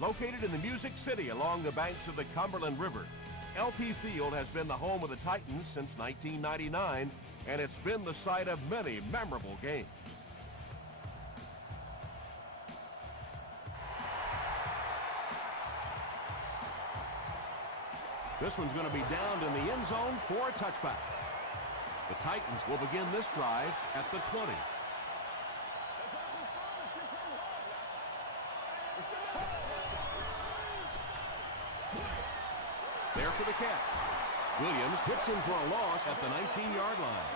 Located in the Music City along the banks of the Cumberland River, LP Field has been the home of the Titans since 1999, and it's been the site of many memorable games. This one's going to be downed in the end zone for a touchback. The Titans will begin this drive at the 20. There for the catch. Williams hits him for a loss at the 19-yard line.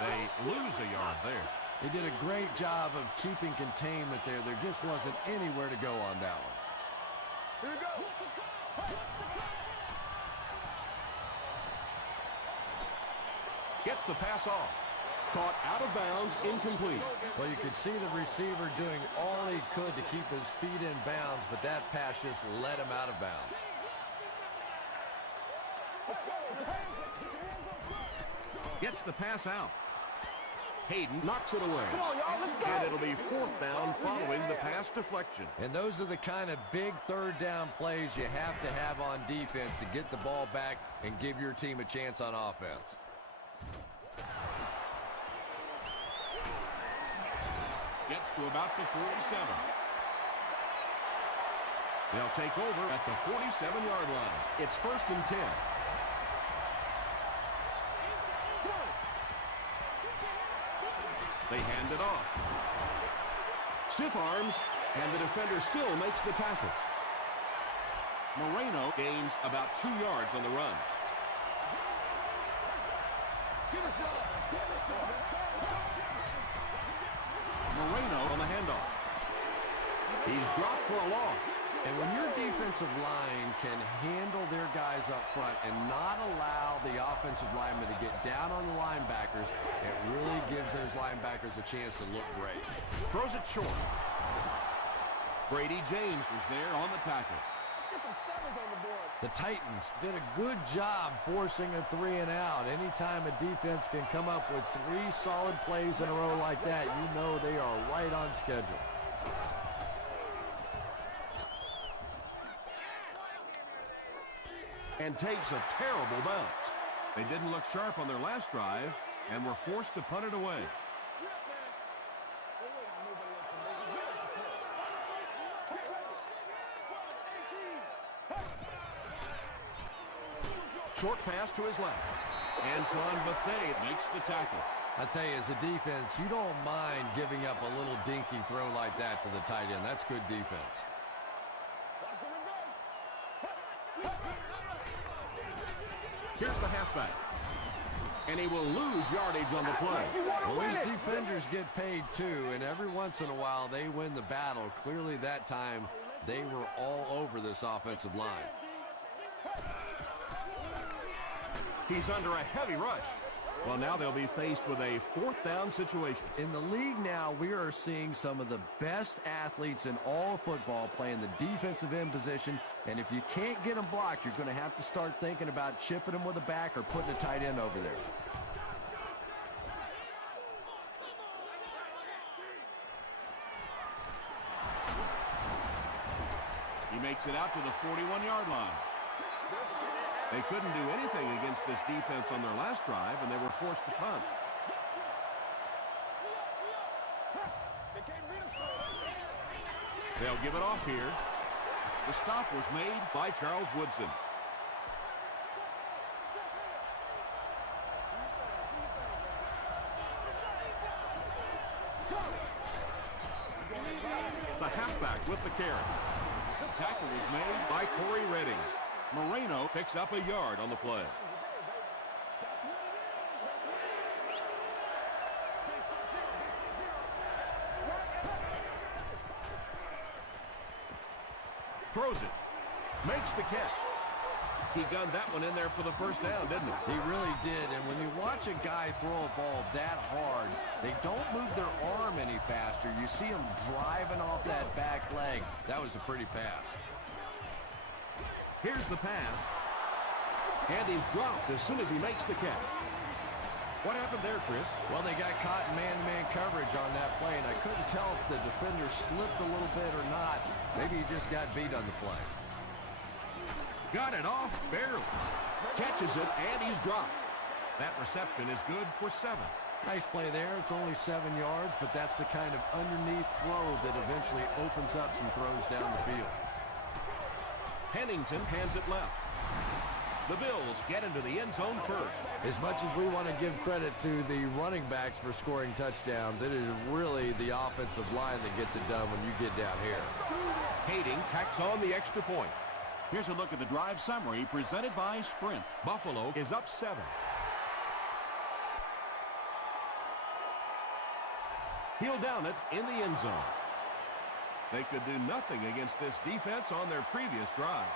They lose a yard there. They did a great job of keeping containment there. There just wasn't anywhere to go on that one. Here we go. Gets the pass off. Caught out of bounds, incomplete. Well, you could see the receiver doing all he could to keep his feet in bounds, but that pass just let him out of bounds. Gets the pass out. Hayden knocks it away. Come on, y'all, let's go. And it'll be fourth down following the pass deflection. And those are the kind of big third down plays you have to have on defense to get the ball back and give your team a chance on offense. Gets to about the 47. They'll take over at the 47-yard line. It's 1st and 10. They hand it off. Stiff arms, and the defender still makes the tackle. Moreno gains about 2 yards on the run. Moreno on the handoff. He's dropped for a loss. And when your defensive line can handle their guys up front and not allow the offensive linemen to get down on the linebackers, it really gives those linebackers a chance to look great. Throws it short. Brady James was there on the tackle. Let's get some sevens on the board. The Titans did a good job forcing a 3 and out. Anytime a defense can come up with 3 solid plays in a row like that, you know they are right on schedule. And takes a terrible bounce. They didn't look sharp on their last drive and were forced to punt it away. Short pass to his left. Antoine Bethea makes the tackle. I tell you, as a defense, you don't mind giving up a little dinky throw like that to the tight end. That's good defense. Here's the halfback. And he will lose yardage on the play. Well, these defenders get paid too, and every once in a while they win the battle. Clearly that time they were all over this offensive line. He's under a heavy rush. Well, now they'll be faced with a 4th down situation. In the league now, we are seeing some of the best athletes in all of football playing the defensive end position, and if you can't get them blocked, you're going to have to start thinking about chipping them with a back or putting a tight end over there. He makes it out to the 41-yard line. They couldn't do anything against this defense on their last drive, and they were forced to punt. They'll give it off here. The stop was made by Charles Woodson. The halfback with the carry. The tackle was made by Corey Redding. Moreno picks up a yard on the play. Throws it. Makes the catch. He gunned that one in there for the first down, didn't he? He really did, and when you watch a guy throw a ball that hard, they don't move their arm any faster. You see him driving off that back leg. That was a pretty pass. Here's the pass. And he's dropped as soon as he makes the catch. What happened there, Chris? Well, they got caught in man-to-man coverage on that play, and I couldn't tell if the defender slipped a little bit or not. Maybe he just got beat on the play. Got it off barely. Catches it, and he's dropped. That reception is good for 7. Nice play there. It's only 7 yards, but that's the kind of underneath throw that eventually opens up some throws down the field. Pennington hands it left. The Bills get into the end zone first. As much as we want to give credit to the running backs for scoring touchdowns, it is really the offensive line that gets it done when you get down here. Hayden tacks on the extra point. Here's a look at the drive summary presented by Sprint. Buffalo is up 7. He'll down it in the end zone. They could do nothing against this defense on their previous drive.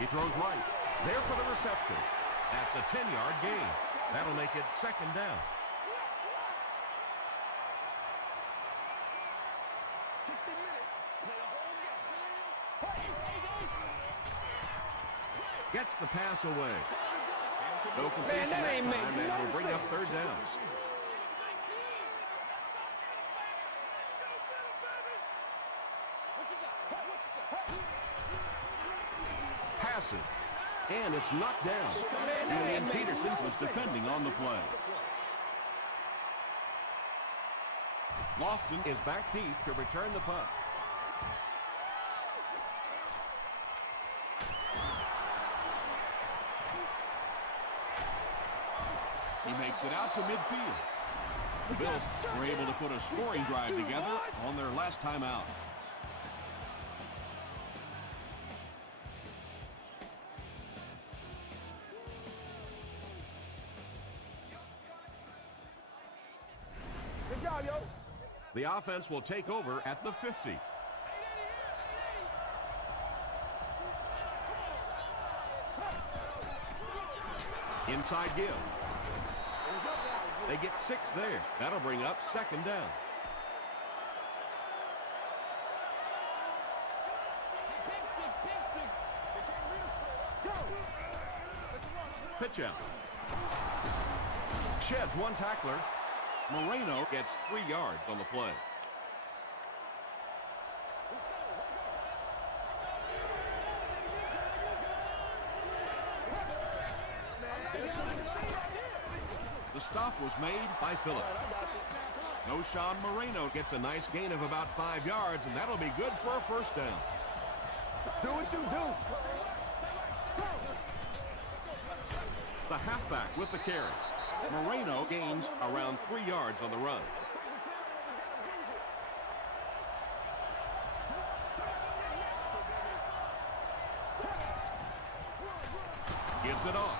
He throws right. There for the reception. That's a 10-yard gain. That'll make it 2nd down. 60 minutes. Play the whole game. Gets the pass away. No completion that time, and it'll bring up 3rd down. Passes. And it's knocked down. Julian Peterson was defending on the play. Lofton is back deep to return the punt. He makes it out to midfield. The Bills were able to put a scoring drive together on their last time out. Good job, yo. The offense will take over at the 50. Inside give. They get 6 there. That'll bring up 2nd down. Pitch out. Sheds one tackler. Moreno gets 3 yards on the play. The stop was made by Phillips. Noshawn Moreno gets a nice gain of about 5 yards, and that'll be good for a 1st down. Do what you do. The halfback with the carry. Moreno gains around 3 yards on the run. Gives it off.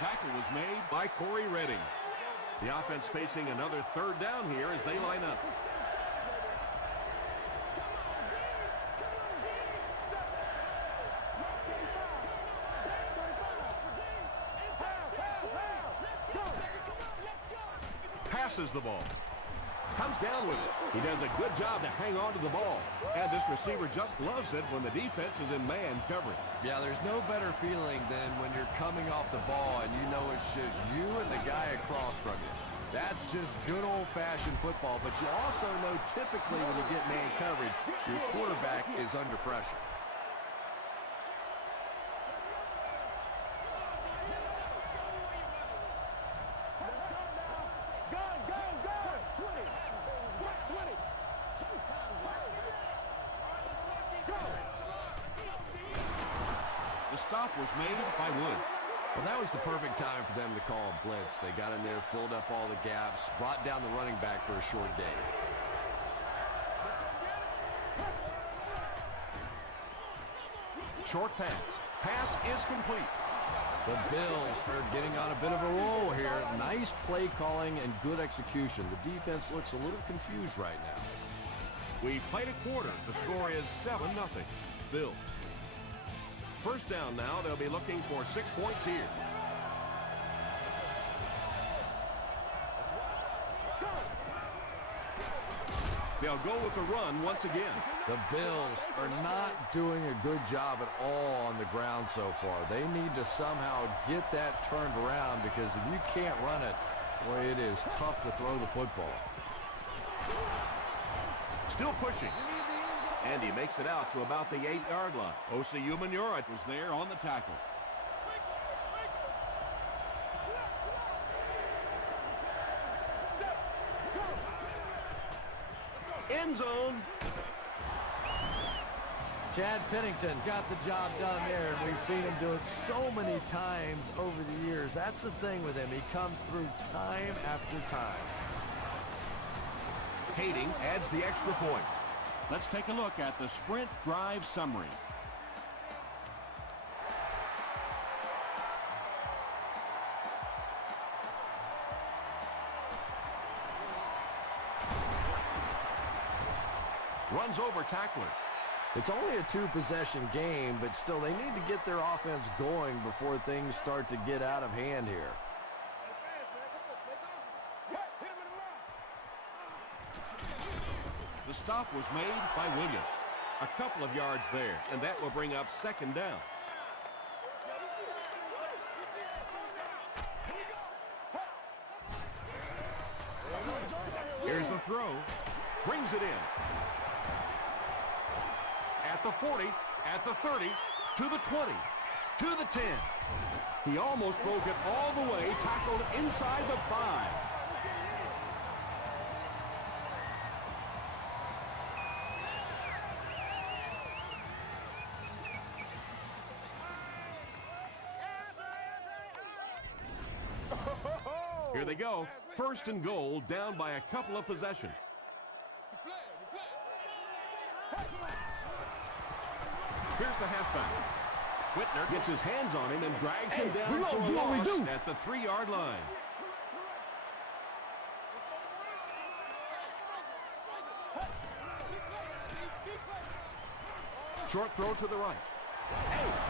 Tackle was made. By Corey Redding. The offense facing another 3rd down here as they line up. Passes the ball. Comes down with it. He does a good job to hang on to the ball. And this receiver just loves it when the defense is in man coverage. Yeah, there's no better feeling than when you're coming off the ball and you know it's just you and the guy across from you. That's just good old-fashioned football, but you also know typically when you get man coverage, your quarterback is under pressure. The stop was made by Wood. Well, that was the perfect time for them to call a blitz. They got in there, filled up all the gaps, brought down the running back for a short gain. Short pass. Pass is complete. The Bills are getting on a bit of a roll here. Nice play calling and good execution. The defense looks a little confused right now. We played a quarter. The score is 7-0. Bills. 1st down now. They'll be looking for 6 points here. They'll go with the run once again. The Bills are not doing a good job at all on the ground so far. They need to somehow get that turned around, because if you can't run it, boy, it is tough to throw the football. Still pushing. And he makes it out to about the 8-yard line. Osi Umenyiora Was there on the tackle. end zone. Chad Pennington got the job done there, and we've seen him do it so many times over the years. That's the thing with him. He comes through time after time. Kading adds the extra point. Let's take a look at the sprint drive summary. Runs over tacklers. It's only a two-possession game, but still they need to get their offense going before things start to get out of hand here. The stop was made by Williams. A couple of yards there, and that will bring up second down. Here's the throw. Brings it in. At the 40, at the 30, to the 20, to the 10. He almost broke it all the way, tackled inside the 5. Here they go. First and goal, down by a couple of possessions. Here's the halfback. Whitner gets his hands on him and drags him down for a loss at the 3-yard line. Short throw to the right.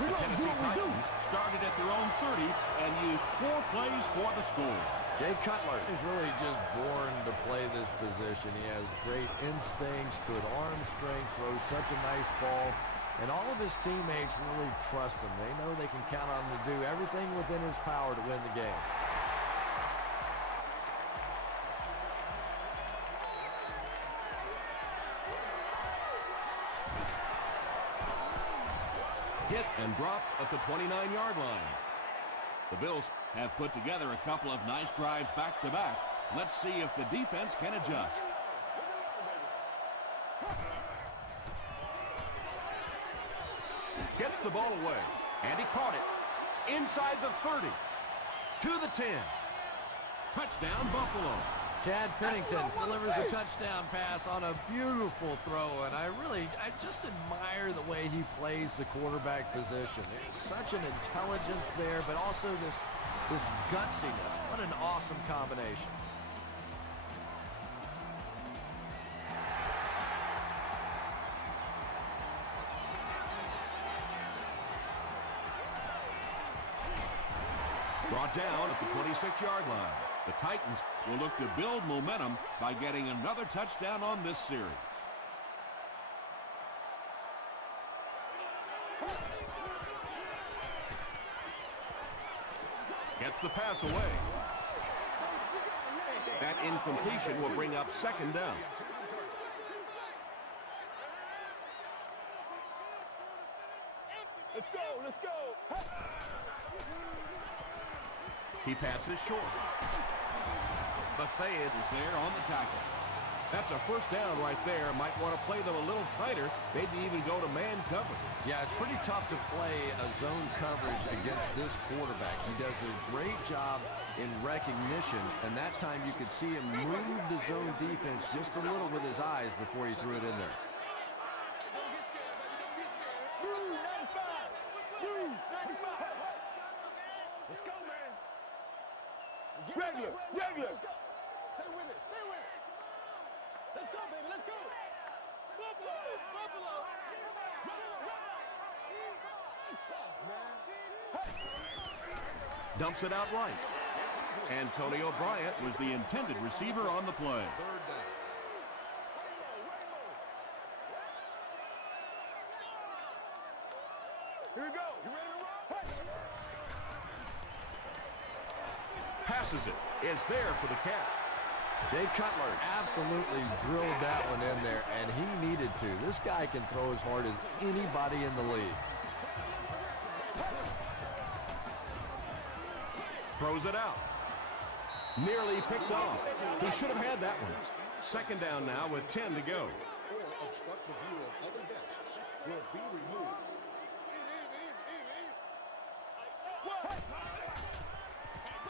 The Tennessee Titans started at their own 30 and used 4 plays for the score. Jay Cutler is really just born to play this position. He has great instincts, good arm strength, throws such a nice ball. And all of his teammates really trust him. They know they can count on him to do everything within his power to win the game. Hit and dropped at the 29-yard line. The Bills have put together a couple of nice drives back-to-back. Let's see if the defense can adjust. Gets the ball away, and he caught it inside the 30, to the 10. Touchdown, Buffalo. Chad Pennington delivers a touchdown pass on a beautiful throw, and I just admire the way he plays the quarterback position. It's such an intelligence there, but also this gutsiness. What an awesome combination. Brought down at the 26-yard line. The Titans will look to build momentum by getting another touchdown on this series. Gets the pass away. That incompletion will bring up second down. Let's go, let's go. He passes short. Bethea Is there on the tackle. That's a first down right there. Might want to play them a little tighter. Maybe even go to man cover. Yeah, it's pretty tough to play a zone coverage against this quarterback. He does a great job in recognition, and that time you could see him move the zone defense just a little with his eyes before he threw it in there. Let's go, man. Regular. Let's go. Stay with it, stay with it. Let's go, baby, let's go. Buffalo. It's soft, man. Dumps it out right. Antonio Bryant Was the intended receiver on the play. Here we go. You ready to roll? Passes it. Is there for the catch. Jay Cutler absolutely drilled that one in there, and he needed to. This guy can throw as hard as anybody in the league. Throws it out. Nearly picked off. He should have had that one. Second down now with 10 to go. Or obstruct the view of other guests will be removed.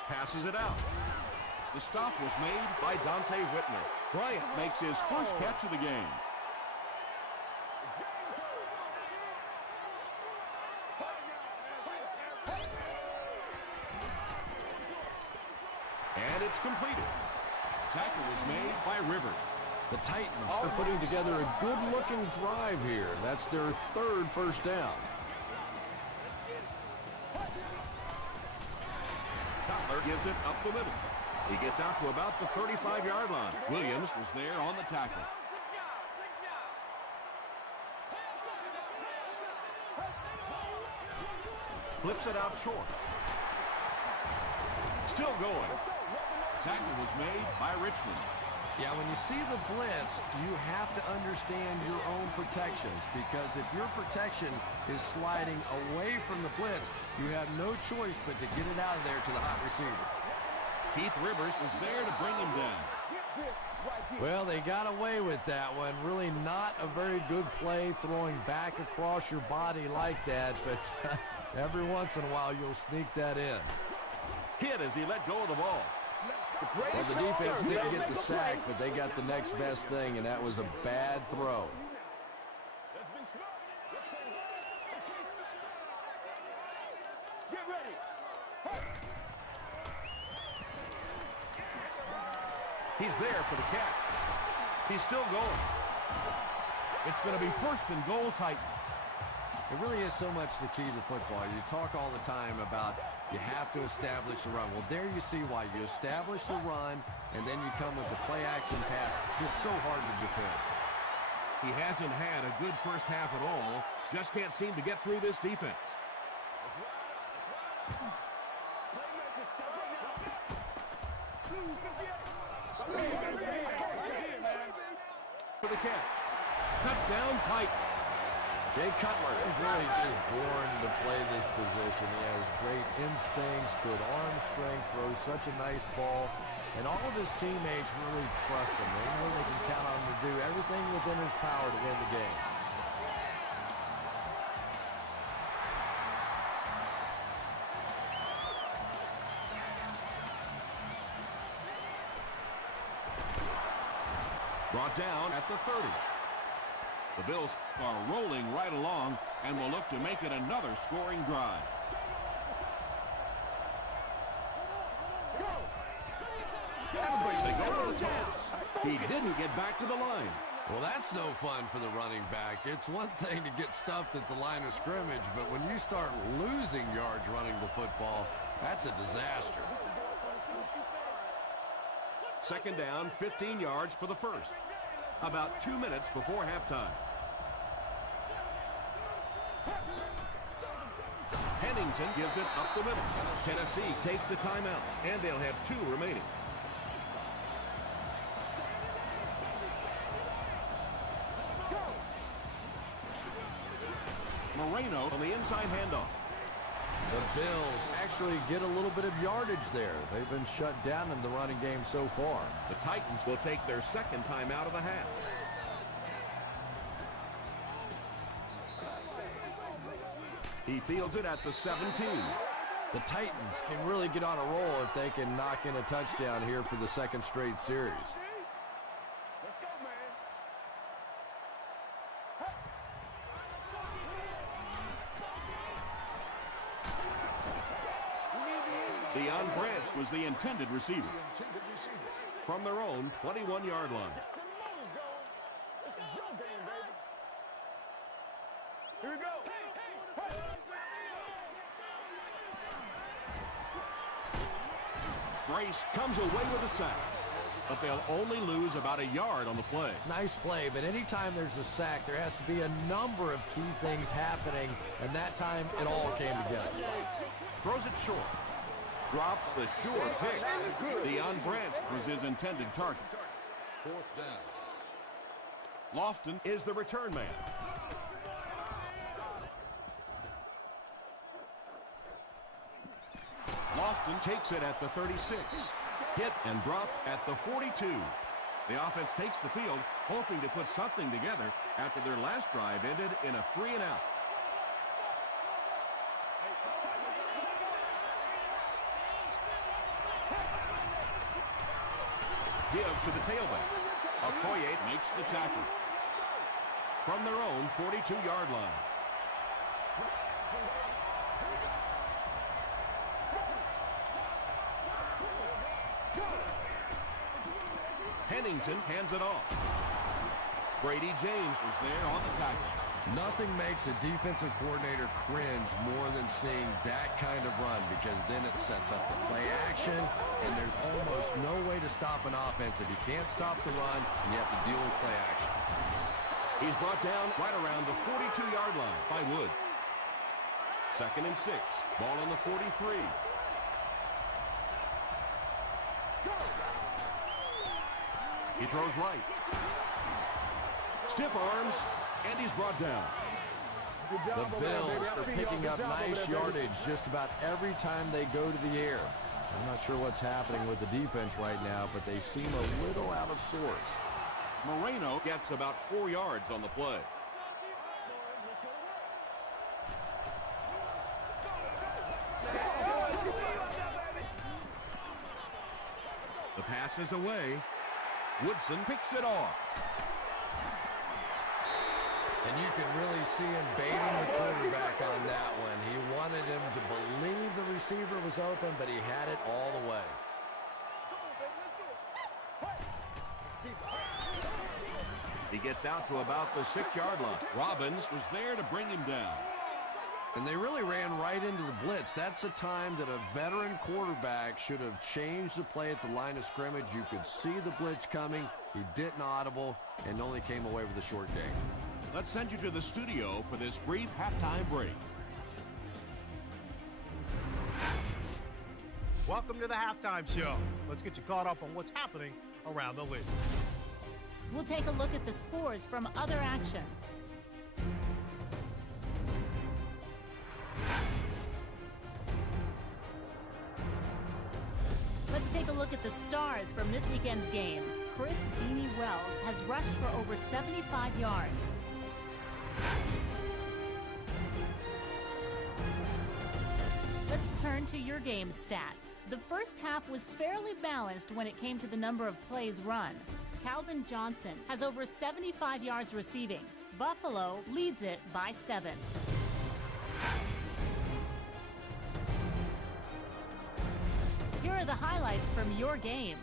Passes it out. The stop was made by Dante Whitner. Bryant makes his first catch of the game. And it's completed. Tackle was made by Rivers. The Titans are putting together a good-looking drive here. That's their third first down. Cutler gives it up the middle. He gets out to about the 35-yard line. Williams was there on the tackle. Flips it out short. Still going. Tackle was made by Richmond. Yeah, when you see the blitz, you have to understand your own protections, because if your protection is sliding away from the blitz, you have no choice but to get it out of there to the hot receiver. Keith Rivers was there to bring him down. Well, they got away with that one. Really not a very good play throwing back across your body like that, but every once in a while you'll sneak that in. Hit as he let go of the ball. Well, the defense didn't get the sack, but they got the next best thing, and that was a bad throw. Get ready. He's there for the catch. He's still going. It's going to be first and goal, Titans. It really is so much the key to football. You talk all the time about you have to establish the run. Well, there you see why. You establish the run, and then you come with the play-action pass. Just so hard to defend. He hasn't had a good first half at all. Just can't seem to get through this defense. For the catch. Touchdown, Titans. Jay Cutler is really just born to play this position. He has great instincts, good arm strength, throws such a nice ball. And all of his teammates really trust him. They know they can count on him to do everything within his power to win the game. Brought down at the 30. The Bills are rolling right along and will look to make it another scoring drive. They go to the toss. He didn't get back to the line. Well, that's no fun for the running back. It's one thing to get stuffed at the line of scrimmage, but when you start losing yards running the football, that's a disaster. Second down, 15 yards for the first. About 2 minutes before halftime. Pennington gives it up the middle. Tennessee takes a timeout, and they'll have 2 remaining. Moreno on the inside handoff. The Bills actually get a little bit of yardage there. They've been shut down in the running game so far. The Titans will take their second time out of the half. He fields it at the 17. The Titans can really get on a roll if they can knock in a touchdown here for the second straight series. Let's go, man. Deion Branch was the intended receiver. From their own 21-yard line. This is your game, baby. Here we go. Brace comes away with a sack. but they'll only lose about a yard on the play. Nice play, but anytime there's a sack, there has to be a number of key things happening, and that time it all came together. Throws it short. Drops the sure pick. Deion Branch was his intended target. 4th down. Lofton is the return man. Lofton takes it at the 36. Hit and dropped at the 42. The offense takes the field, hoping to put something together after their last drive ended in a 3-and-out. Give to the tailback. Okoye makes the tackle. From their own 42-yard line. Pennington hands it off. Brady James was there on the tackle. Nothing makes a defensive coordinator cringe more than seeing that kind of run, because then it sets up the play action, and there's almost no way to stop an offense if you can't stop the run and you have to deal with play action. He's brought down right around the 42-yard line by Wood. 2nd and 6. Ball on the 43. He throws right. Stiff arms, and he's brought down. The Bills are picking up nice yardage just about every time they go to the air. I'm not sure what's happening with the defense right now, but they seem a little out of sorts. Moreno gets about 4 yards on the play. The pass is away. Woodson picks it off. And you can really see him baiting the quarterback on that one. He wanted him to believe the receiver was open, but he had it all the way. He gets out to about the 6-yard line. Robbins was there to bring him down. And they really ran right into the blitz. That's a time that a veteran quarterback should have changed the play at the line of scrimmage. You could see the blitz coming. He didn't audible and only came away with a short gain. Let's send you to the studio for this brief halftime break. Welcome to the halftime show. Let's get you caught up on what's happening around the league. We'll take a look at the scores from other action. Let's take a look at the stars from this weekend's games. Chris Beanie Wells has rushed for over 75 yards. Let's turn to your game stats. The first half was fairly balanced when it came to the number of plays run. Calvin Johnson has over 75 yards receiving. Buffalo leads it by 7. Here are the highlights from your game.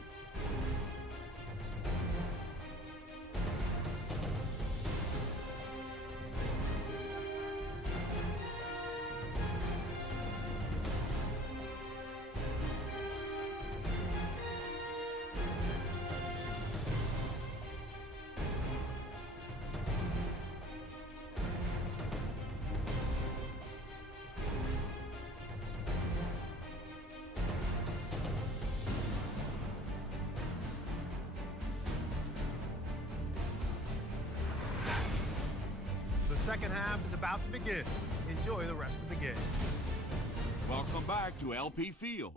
The second half is about to begin. Enjoy the rest of the game. Welcome back to LP Field.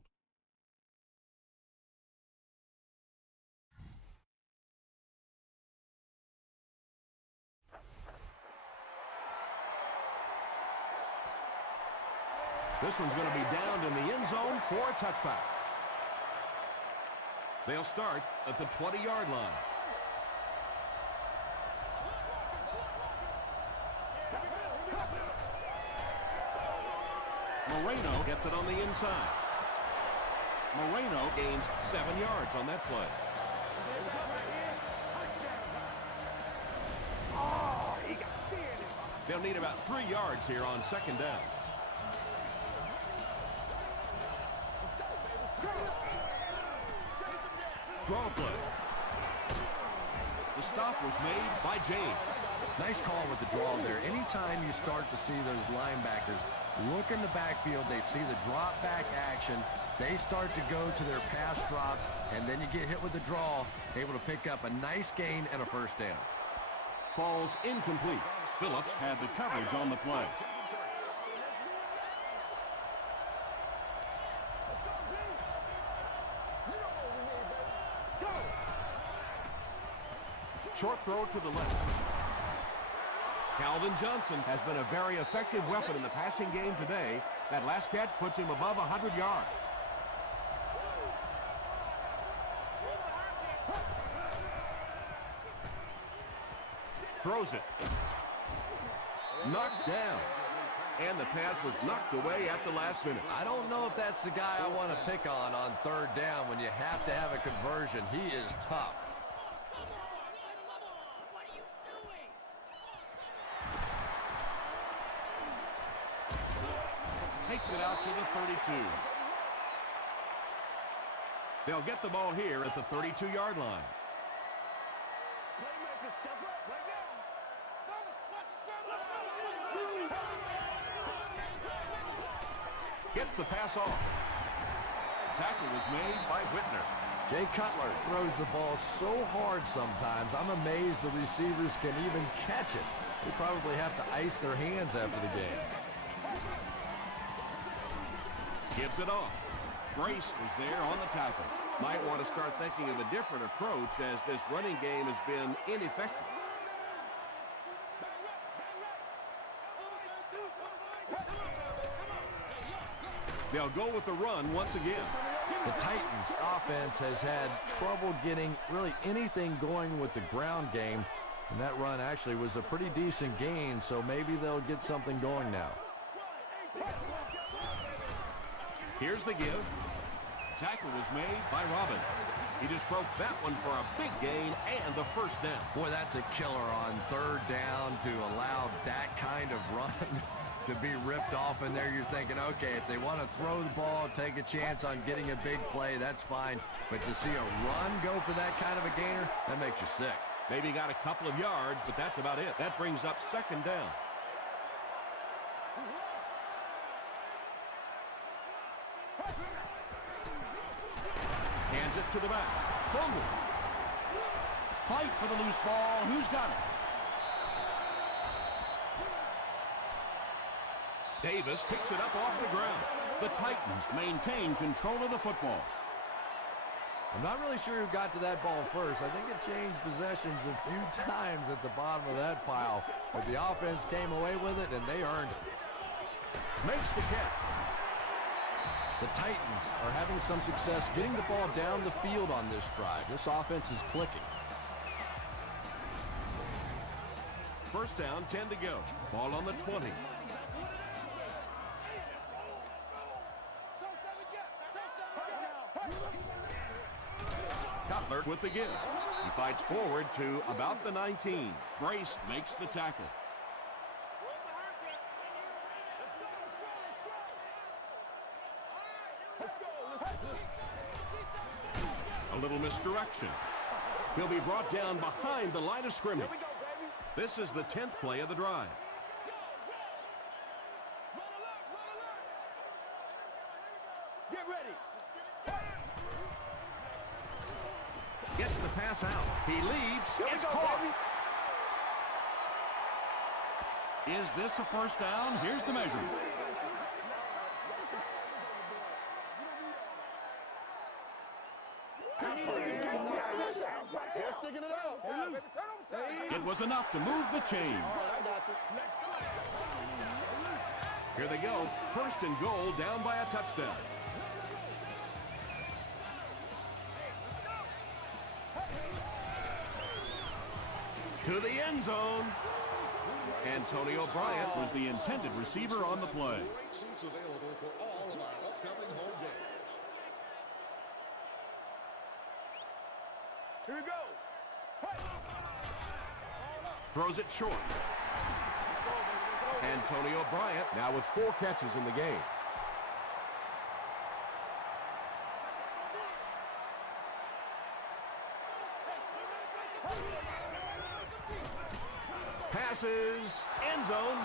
This one's going to be downed in the end zone for a touchback. They'll start at the 20-yard line. Moreno gets it on the inside. Moreno gains 7 yards on that play. They'll need about 3 yards here on second down. Draw play. stop was made by James. Nice call with the draw there. Anytime you start to see those linebackers look in the backfield, they see the drop back action, they start to go to their pass drops, and then you get hit with the draw, able to pick up a nice gain and a first down. Falls incomplete. Phillips had the coverage on the play. Short throw to the left. Calvin Johnson has been a very effective weapon in the passing game today. That last catch puts him above 100 yards. Throws it. Knocked down. And the pass was knocked away at the last minute. I don't know if that's the guy I want to pick on third down when you have to have a conversion. He is tough. Takes it out to the 32. They'll get the ball here at the 32-yard line. Playmakers, step up right now. Gets the pass off. Tackle was made by Whitner. Jay Cutler throws the ball so hard sometimes. I'm amazed the receivers can even catch it. They probably have to ice their hands after the game. Gives it off. Brace was there on the tackle. Might want to start thinking of a different approach as this running game has been ineffective. They'll go with the run once again. The Titans offense has had trouble getting really anything going with the ground game, and that run actually was a pretty decent gain, so maybe they'll get something going now. Here's the give. Tackle was made by Robin. He just broke that one for a big gain and the first down. Boy, that's a killer on third down to allow that kind of run to be ripped off in there. You're thinking, okay, if they want to throw the ball, take a chance on getting a big play, that's fine. But to see a run go for that kind of a gainer, that makes you sick. Maybe got a couple of yards, but that's about it. That brings up second down. Hands it to the back. Fumble. Fight for the loose ball. Who's got it? Davis picks it up off the ground. The Titans maintain control of the football. I'm not really sure who got to that ball first. I think it changed possessions a few times at the bottom of that pile. But the offense came away with it, and they earned it. Makes the catch. The Titans are having some success getting the ball down the field on this drive. This offense is clicking. First down, 10 to go. Ball on the 20. Cutler with the give. He fights forward to about the 19. Brace makes the tackle. A little misdirection. He'll be brought down behind the line of scrimmage. This is the 10th play of the drive. Get ready. Gets the pass out. He leads. It's caught. Is this a first down? Here's the measure. It was enough to move the chains. Here they go. First and goal, down by a touchdown. To the end zone. Antonio Bryant Was the intended receiver on the play. Great seats available for all of our upcoming home games. Here we go. throws it short. Antonio Bryant now with 4 catches in the game. passes, end zone,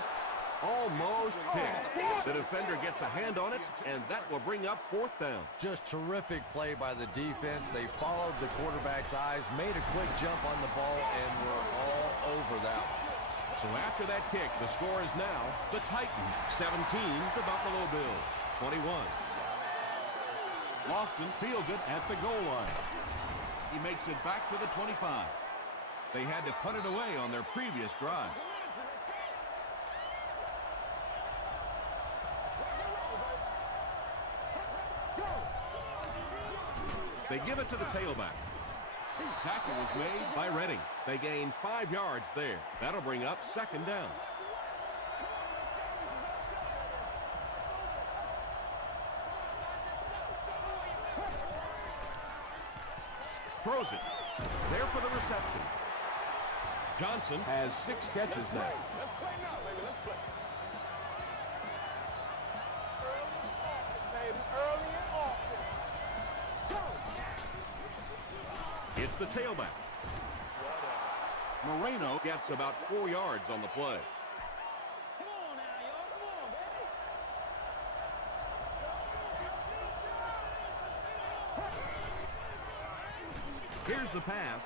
almost picked. The defender gets a hand on it, and that will bring up 4th down. Just terrific play by the defense. They followed the quarterback's eyes, made a quick jump on the ball, and were all over that one. So after that kick, the score is now the Titans 17, the Buffalo Bills 21. Lofton fields it at the goal line. He makes it back to the 25. They had to punt it away on their previous drive. They give it to the tailback. Tackle was made by Redding. They gain 5 yards there. That'll bring up 2nd down. Throws it. There for the reception. Johnson has 6 catches now. Let's play now, baby. Let's play. Early and often. Go. It's the tailback. Moreno gets about 4 yards on the play. Come on now, y'all. Come on, baby. Here's the pass.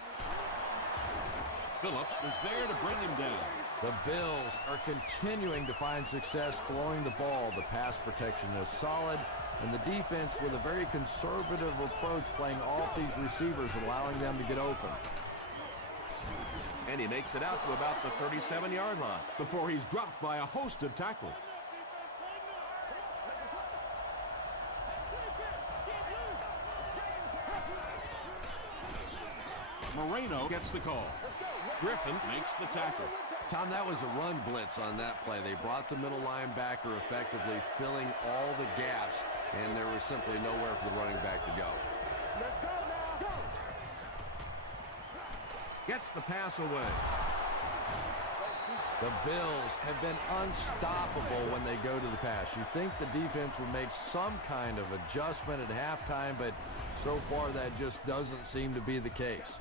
Phillips was there to bring him down. The Bills are continuing to find success throwing the ball. The pass protection is solid, and the defense with a very conservative approach playing off these receivers, allowing them to get open. And he makes it out to about the 37-yard line before he's dropped by a host of tackles. Moreno gets the call. Griffin makes the tackle. Tom, that was a run blitz on that play. They brought the middle linebacker effectively filling all the gaps, and there was simply nowhere for the running back to go. Let's go now. Go. Gets the pass away. The Bills have been unstoppable when they go to the pass. You think the defense would make some kind of adjustment at halftime, but so far that just doesn't seem to be the case.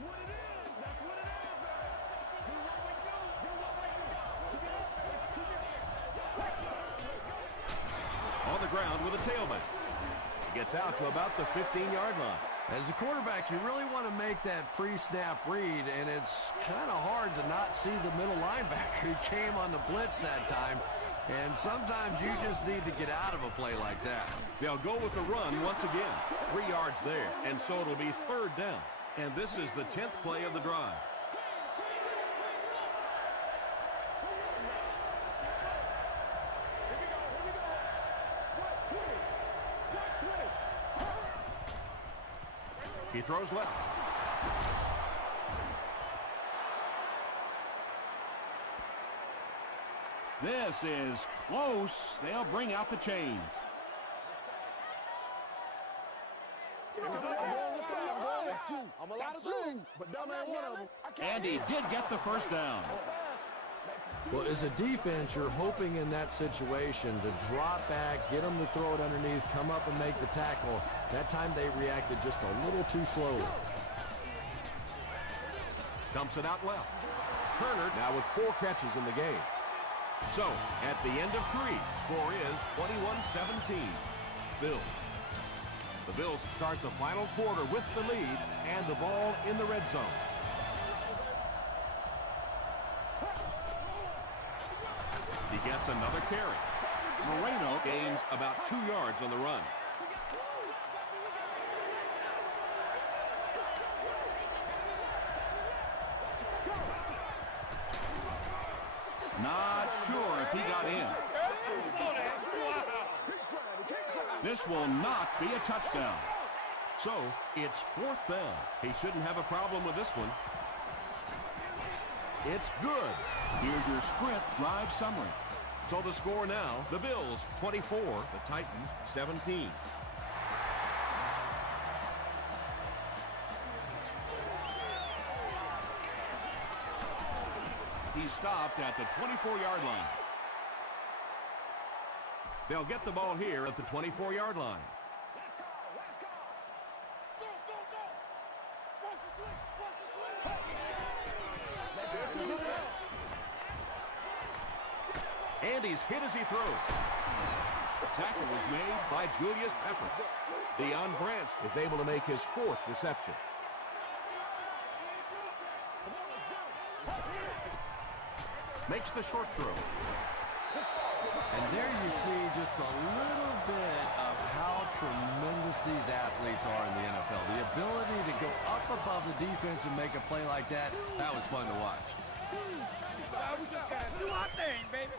On the ground with a tailback. He gets out to about the 15-yard line. As a quarterback, you really want to make that pre-snap read, and it's kind of hard to not see the middle linebacker who came on the blitz that time. And sometimes you just need to get out of a play like that. They'll go with the run once again. 3 yards there, and so it'll be 3rd down. And this is the 10th play of the drive. He throws left. This is close. They'll bring out the chains. I'm a lot of things, but that ain't one of them. And he did get the 1st down. Well, as a defense, you're hoping in that situation to drop back, get them to throw it underneath, come up and make the tackle. That time they reacted just a little too slowly. Dumps it out left. Turner now with 4 catches in the game. So, at the end of 3, score is 21-17. Bills. The Bills start the final quarter with the lead and the ball in the red zone. He gets another carry. Moreno gains about 2 yards on the run. Not sure if he got in. This will not be a touchdown. So, it's 4th down. He shouldn't have a problem with this one. It's good. Here's your sprint drive summary. So the score now, the Bills 24, the Titans 17. He stopped at the 24-yard line. They'll get the ball here at the 24-yard line. Let's go. Let's go. Go, go, go. Watch the switch. Watch the switch. And he's hit as he throws. Tackle was made by Julius Pepper. Deion Branch is able to make his 4th reception. Makes the short throw. And there you see just a little bit of how tremendous these athletes are in the NFL. The ability to go up above the defense and make a play like that, that was fun to watch. We just got to do our thing, baby.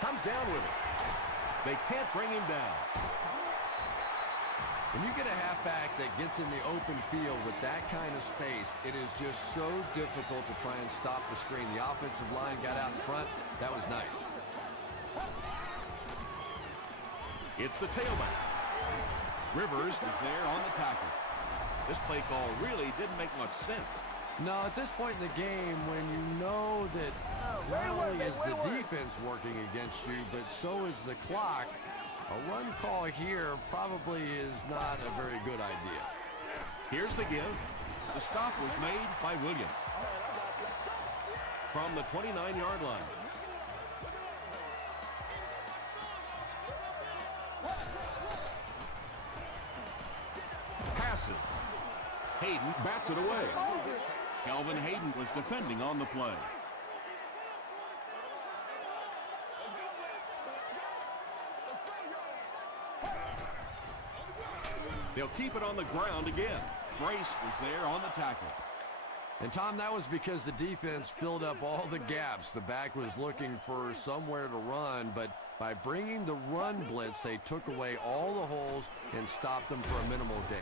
Comes down with it. They can't bring him down. When you get a halfback that gets in the open field with that kind of space, it is just so difficult to try and stop the screen. The offensive line got out in front. That was nice. It's the tailback. Rivers is there on the tackle. This play call really didn't make much sense. No, at this point in the game, when you know that not only is the defense working against you, but so is the clock, a run call here probably is not a very good idea. Here's the give. The stop was made by Williams. From the 29-yard line. Passes. Hayden bats it away. Kelvin Hayden was defending on the play. They'll keep it on the ground again. Brace was there on the tackle. And, Tom, that was because the defense filled up all the gaps. The back was looking for somewhere to run, but by bringing the run blitz, they took away all the holes and stopped them for a minimal gain.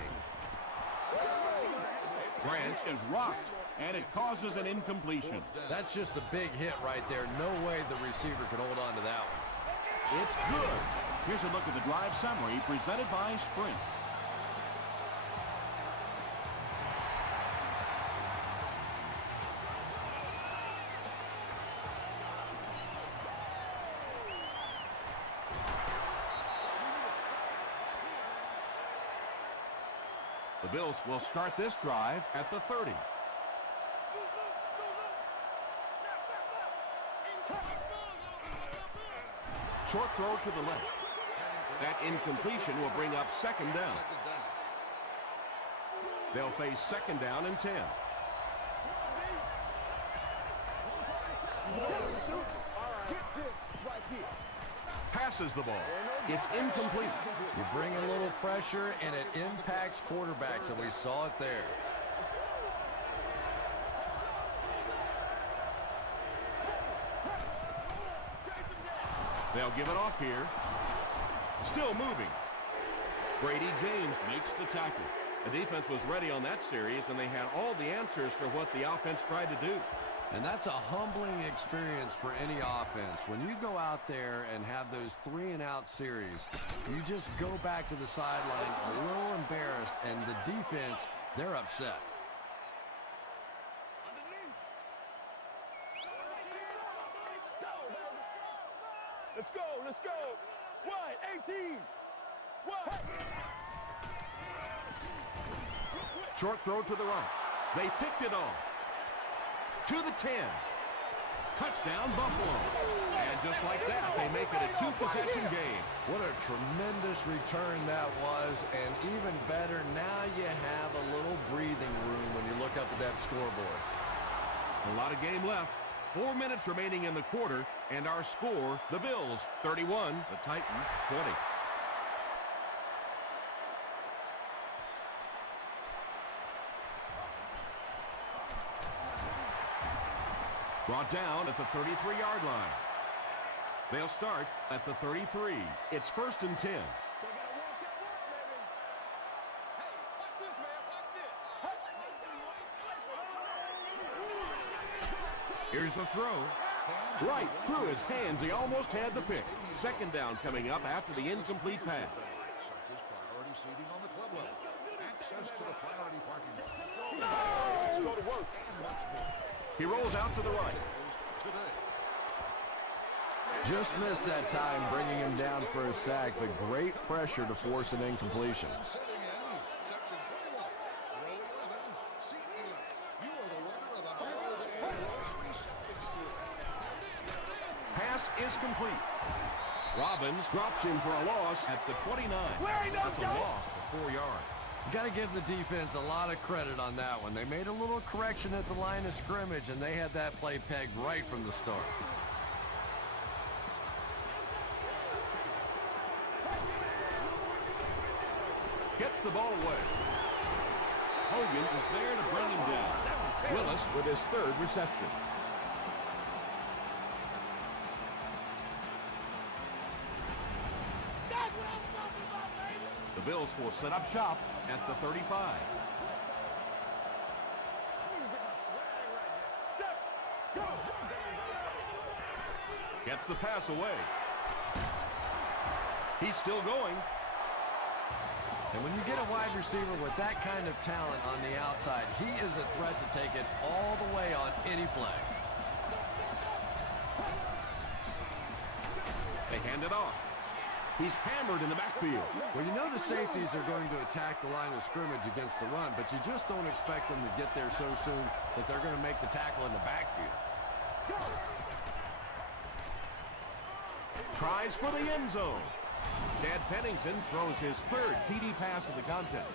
Branch is rocked, and it causes an incompletion. That's just a big hit right there. No way the receiver could hold on to that one. It's good. Here's a look at the drive summary presented by Sprint. The Bills will start this drive at the 30. Short throw to the left. That incompletion will bring up 2nd down. They'll face 2nd down and 10. Passes the ball. It's incomplete. You bring a little pressure, and it impacts quarterbacks, and we saw it there. They'll give it off here. Still moving. Brady James makes the tackle. The defense was ready on that series, and they had all the answers for what the offense tried to do. And that's a humbling experience for any offense. When you go out there and have those 3-and-out series, you just go back to the sideline a little embarrassed, and the defense, they're upset. Let's go, let's go. 18. Short throw to the right. They picked it off. To the 10. Touchdown, Buffalo. And just like that, they make it a 2-possession game. What a tremendous return that was, and even better, now you have a little breathing room when you look up at that scoreboard. A lot of game left. 4 minutes remaining in the quarter, and our score, the Bills 31, the Titans 20. Brought down at the 33-yard line. They'll start at the 33. It's 1st and 10. They gotta walk that walk, baby. Hey, watch this, man. Watch this. Here's the throw. Right through his hands. He almost had the pick. 2nd down coming up after the incomplete pass. Such as priority seating on the club level. Access to the priority parking lot. Let's go to work. He rolls out to the right. Just missed that time, bringing him down for a sack, but great pressure to force an incompletion. Sitting in section 21, row 11, seat 11. You are the winner of an all-day grocery shopping spree. Robbins drops him for a loss at the 29. That's a loss of 4 yards. You got to give the defense a lot of credit on that one. They made a little correction at the line of scrimmage, and they had that play pegged right from the start. Gets the ball away. Hogan is there to bring him down. Willis with his third reception. The Bills will set up shop at the 35. Gets the pass away. He's still going. And when you get a wide receiver with that kind of talent on the outside, he is a threat to take it all the way on any play. They hand it off. He's hammered in the backfield. Well, you know the safeties are going to attack the line of scrimmage against the run, but you just don't expect them to get there so soon that they're going to make the tackle in the backfield. Tries for the end zone. Chad Pennington throws his third TD pass of the contest.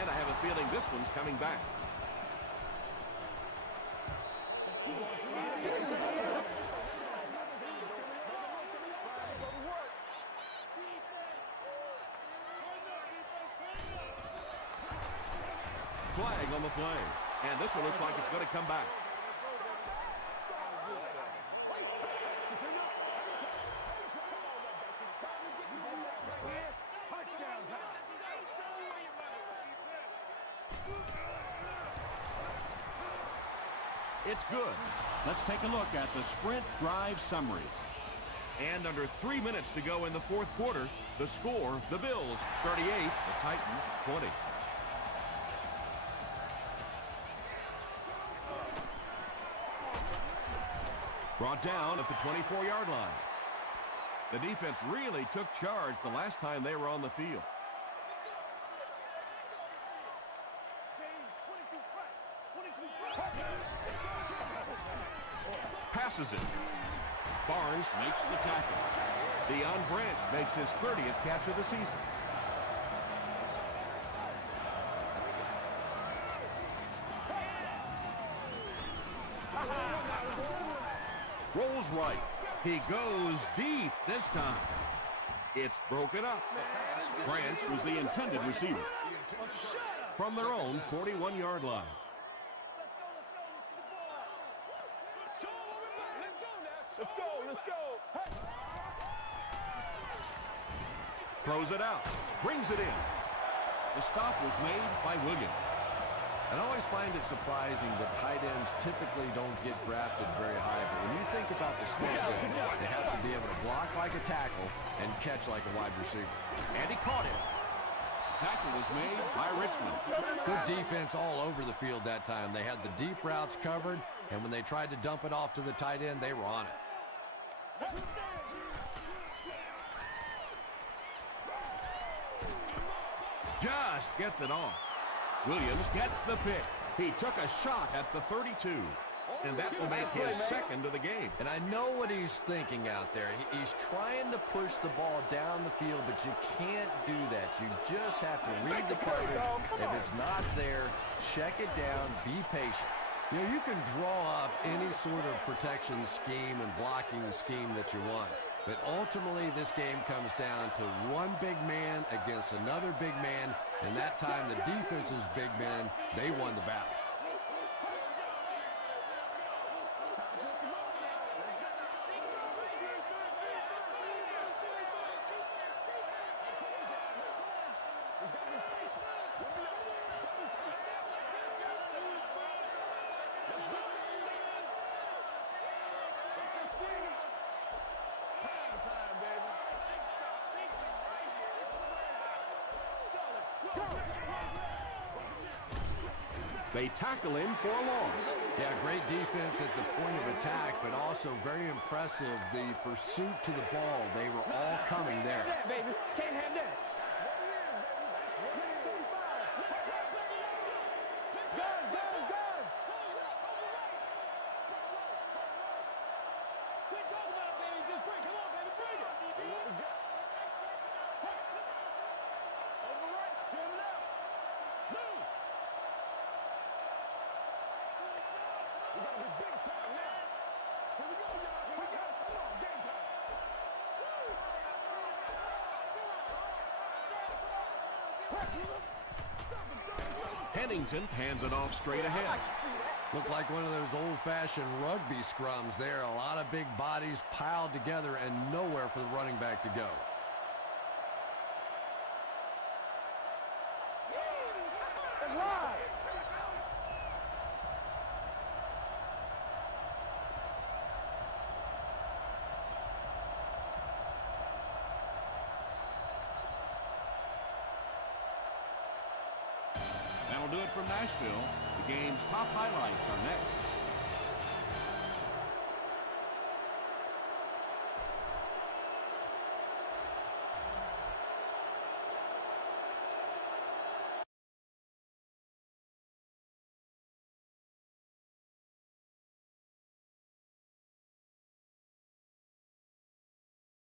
And I have a feeling this one's coming back. Flag on the play. And this one looks like it's going to come back. It's good. Let's take a look at the sprint drive summary. And under 3 minutes to go in the fourth quarter, the score, the Bills 38, the Titans 20. Brought down at the 24-yard line. The defense really took charge the last time they were on the field. Passes it. Barnes makes the tackle. Deion Branch makes his 30th catch of the season. Rolls right. He goes deep this time. It's broken up. Branch was the intended receiver. From their own 41-yard line. Let's go. Throws it out. Brings it in. The stop was made by Williams. And I always find it surprising that tight ends typically don't get drafted very high. But when you think about the skill set, they have to be able to block like a tackle and catch like a wide receiver. And he caught it. Tackle was made by Richmond. Good defense all over the field that time. They had the deep routes covered, and when they tried to dump it off to the tight end, they were on it. Just gets it off. Williams gets the pick. He took a shot at the 32. And that will make his second of the game. And I know what he's thinking out there. He's trying to push the ball down the field, but you can't do that. You just have to read the coverage. If it's not there, check it down, be patient. You know, you can draw up any sort of protection scheme and blocking scheme that you want. But ultimately, this game comes down to one big man against another big man. And that time, the defense's big men, they won the battle. They tackle him for a loss. Yeah, great defense at the point of attack, but also very impressive, the pursuit to the ball. They were all coming there. Baby, can't have that. Here we go, y'all. We got it. Come on, game time. Pennington hands it off straight ahead. Looked like one of those old-fashioned rugby scrums there. A lot of big bodies piled together and nowhere for the running back to go. That'll do it from Nashville. The game's top highlights are next.